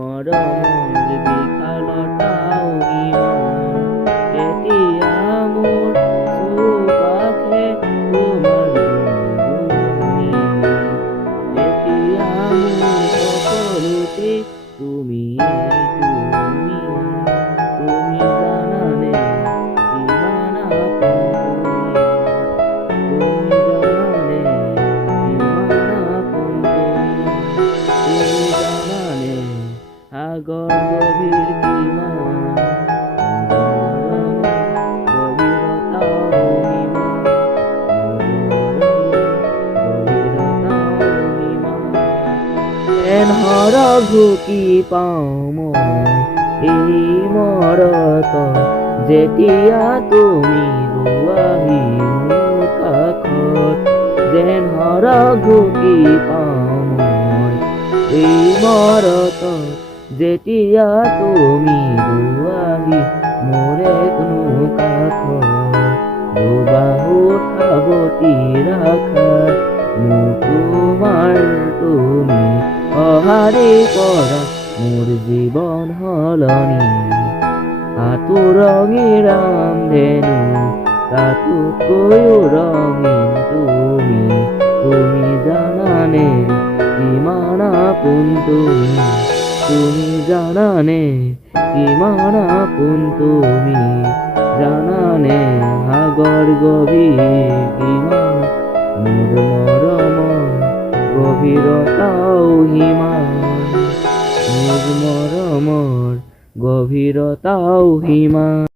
মৰমৰ বিশালতাও ইমান, এতিয়া মোৰ চৌপাশে তোমাৰ গুণগুণনি, এতিয়া মোৰ সকলোতে তুমি জানানে কিমান আপোন তুমি জানানে কিমান আপোন তুমি জানানে সাগৰ গভীৰ কিমান, গভীৰতাও ইমান, গভীৰতাও ইমান, এনহৰ ঢুকি পাওঁ মই এই মৰত, যেতিয়া তুমি ৰোৱাহি মোৰ কাষত, যেনহৰ ঢুকি পাওঁ মই এই মৰত, যেতিয়া তুমি ৰোৱাহি মোৰ কোনো কাষত, দুবাহুত সাৱটি ৰাখা মোক তোমাৰ তুমি অহাৰে পৰা মোৰ জীৱন সলনি, আঁতৰঙী ৰামধেনু তাতোতকৈও ৰঙীন তুমি জানানে কিমান আপোন তুমি জানানে কিমান আপোন তুমি জানানে সাগৰ গভীৰ কিমান, মোৰ মৰমৰ গভীৰতাও সিমান, মোৰ মৰমৰ গভীৰতাও সিমান।